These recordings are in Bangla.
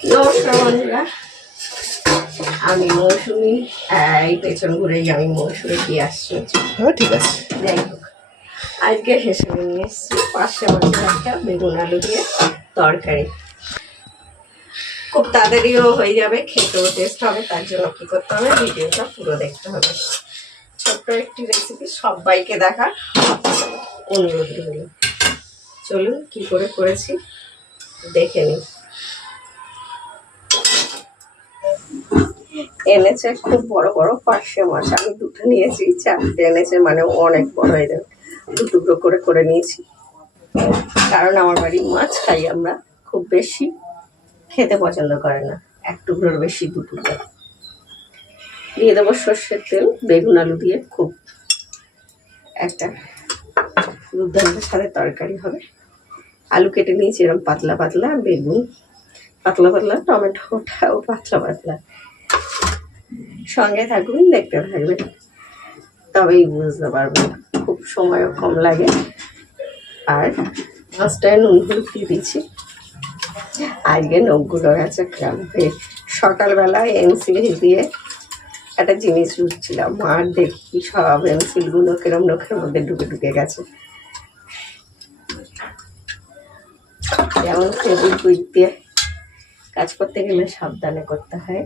নমস্কার বন্ধুরা। আমি মৌসুমি। এই পেছন ঘুরেই আমি মৌসুমি আসছি। হ্যাঁ ঠিক আছে। যাই হোক আজকে নিয়ে এসেছি মাছের একটা বেগুন আলু দিয়ে তরকারি। খুব তাড়াতাড়িও হয়ে যাবে খেতেও টেস্ট হবে তার জন্য কী করতে হবে ভিডিওটা পুরো দেখতে হবে। ছোট্ট একটি রেসিপি সবাইকে দেখার অনুরোধ রইল। চলুন কি করে করেছি দেখে নিই। এনেছে খুব বড় বড় পার্শে মাছ। আমি দুটো নিয়েছি, চারটে এনেছে মানে অনেক বড় যাবে। দু টুকরো করে করে নিয়েছি। কারণ আমার বাড়ি মাছ খাই আমরা খুব বেশি। খেতে পছন্দ করে না। এক টুকরোর বেশি, দু টুকরো। দিয়ে দেবো সর্ষের তেল, বেগুন আলু দিয়ে খুব একটা দুর্দান্তের সাথে তরকারি হবে। আলু কেটে নিয়েছি এরকম পাতলা পাতলা বেগুন। পাতলা পাতলা টমেটোটাও পাতলা পাতলা। সঙ্গে থাকুন, দেখতে থাকবেন। তবেই বুঝতে পারবেন, খুব সময়ও কম লাগে। আর মাছটায় নুন হলুদ দিয়ে দিয়েছি আজকে নখগুলো গেছে ক্লাম্পে সকালবেলায় এনসিল দিয়ে একটা জিনিস উঠছিলাম আর দেখি সব এনসিলগুলো কিরম নখের মধ্যে ঢুকে ঢুকে গেছে। যেমন ফেব্রিক দিয়ে কাজ করতে গেলে সাবধানে করতে হয়।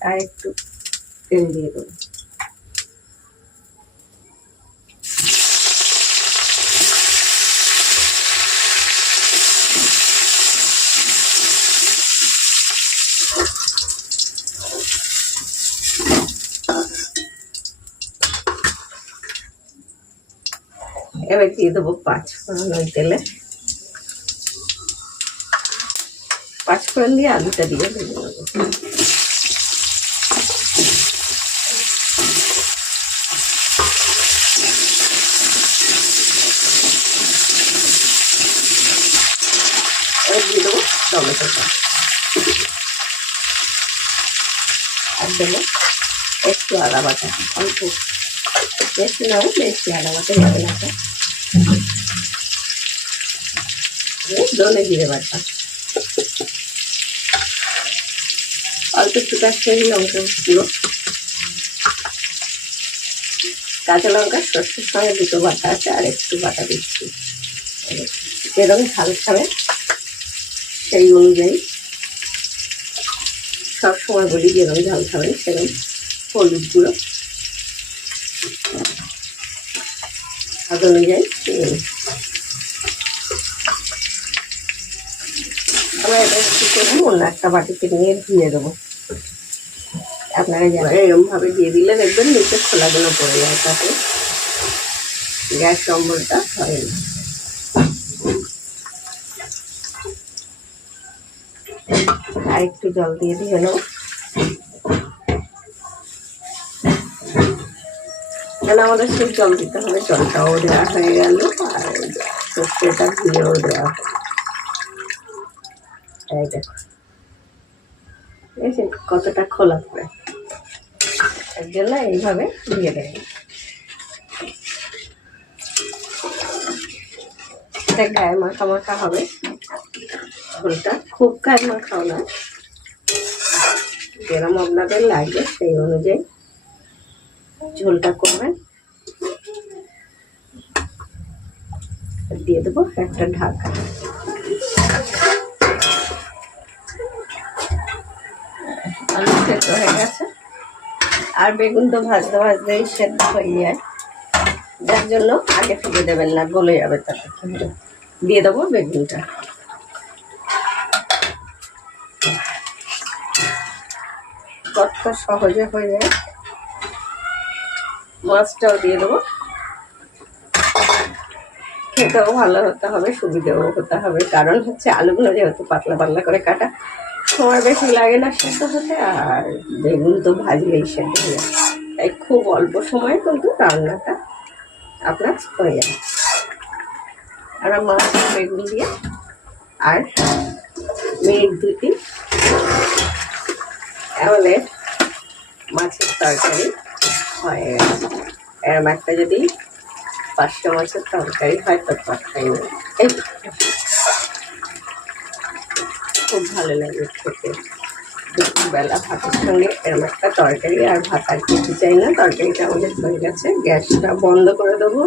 আর একটু তেল দিয়ে দেবো এবার দিয়ে দেবো পাঁচ ফোড়ন ওই তেলে পাঁচ ফোড়ন দিয়ে আলুটা দিয়ে ভেজে নেব এবার দিয়ে দেবো একটু আদা বাটা, অল্প। বেশি বেশি আদা বাটা না বাটা। অল্প একটু কাশ্মীরি লঙ্কা গুঁড়ো। কাঁচা লঙ্কা, সর্ষের সঙ্গে দুটো বাটা আছে, আর একটু বাটা দিচ্ছি। যেরকম ঝাল খাবে সেই অনুযায়ী সব সময় বলি যেরকম ঝাল খাবেন সেরকম হলুদ গুঁড়ো। স্বাদ অনুযায়ী আমরা এটা কী করব? অন্য একটা বাটিতে নিয়ে ধুয়ে দেবো। আপনারা যারা এরকমভাবে দিয়ে দিলে দেখবেন নিচে খোলাগুলো পড়ে যায়, তাতে গ্যাস সম্বলটা হয় না। আর একটু জল দিয়ে দিয়ে নেব কেন আমাদের সেই জল দিতে হবে, জলটাও দেওয়া হয়ে গেল, আর সর্ষেটা দিয়েও দেওয়া হবে এই দেখো। দেখেছেন কতটা খোলা পড়ে। এর জন্য এইভাবে দিয়ে দেয়। গায়ে মাখা মাখা হবে। ঝোলটা। খুব গায়ে মাখাও না। যেরকম আপনাদের লাগবে সেই অনুযায়ী ঝোলটা করবেন। দিয়ে দেবো একটা ঢাকা। হয়ে গেছে। আর বেগুন তো ভাজতে ভাজতেই সেদ্ধ হয়ে যায়। যার জন্য আগে ফেলে দেবেন না, গলে যাবে তাতে। দিয়ে দেবো বেগুনটা। কত সহজে হয়ে যায়। মাছটাও দিয়ে দেবো। খেতেও ভালো হতে হবে, সুবিধেও হতে হবে। কারণ হচ্ছে আলুগুলো যেহেতু পাতলা পাতলা করে কাটা, সময় বেশি লাগে না সেদ্ধ হতে, আর বেগুন তো ভাজলেই সেদ্ধ হয়ে যায়। তাই খুব অল্প সময়ে কিন্তু রান্নাটা আপনার হয়ে যায় আর মাছ বেগুন দিয়ে, আর মিনিট দুটি তাহলে মাছের তরকারি হয়ে। গেছে এরম একটা যদি পাঁচটা মাছের তরকারি হয়, তো তরকারি নেই। খুব ভালো লাগে খেতে। দুপুরবেলা ভাতের সঙ্গে এরম একটা তরকারি আর ভাত আর খেতে চাই না, তরকারিটা আমাদের হয়ে গেছে। গ্যাসটা বন্ধ করে দেবো।